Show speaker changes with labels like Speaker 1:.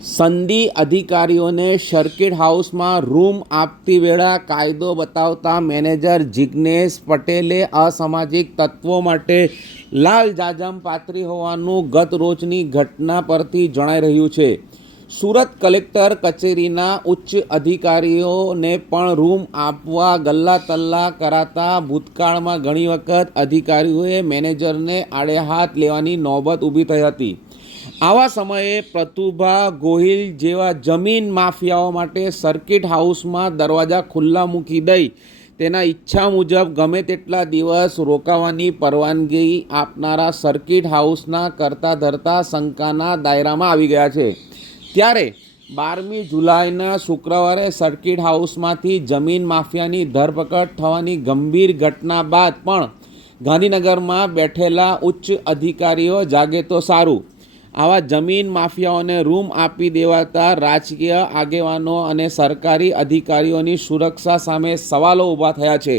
Speaker 1: સંધિ અધિકારીઓને સર્કિટ હાઉસમાં રૂમ આપતી વેળા કાયદો બતાવતા મેનેજર જિજ્ઞેશ પટેલે અસામાજિક તત્વો માટે લાલ જાજમ પાથરી હોવાનું ગત રોજની ઘટના પરથી જણાઈ રહ્યું છે. સુરત કલેક્ટર કચેરીના ઉચ્ચ અધિકારીઓને પણ રૂમ આપવા ગલ્લા તલ્લા કરાતા ભૂતકાળમાં ઘણી વખત અધિકારીઓએ મેનેજરને આડે હાથ લેવાની નોબત ઊભી થઈ હતી. આવા સમયે પ્રતુભા, ગોહિલ જેવા જમીન માફિયાઓ માટે સર્કિટ હાઉસમાં દરવાજા ખુલ્લા મૂકી દઈ તેના ઈચ્છા મુજબ ગમે તેટલા દિવસ રોકાવાની પરવાનગી આપનારા સર્કિટ હાઉસના કરતા ધરતા શંકાના દાયરામાં આવી ગયા છે. ત્યારે બારમી જુલાઈના શુક્રવારે સર્કિટ હાઉસમાંથી જમીન માફિયાની ધરપકડ થવાની ગંભીર ઘટના બાદ પણ ગાંધીનગરમાં બેઠેલા ઉચ્ચ અધિકારીઓ જાગે તો સારું. આવા જમીન માફિયાઓને રૂમ આપી દેવાતા રાજકીય આગેવાનો અને સરકારી અધિકારીઓની સુરક્ષા સામે સવાલો ઊભા થયા છે.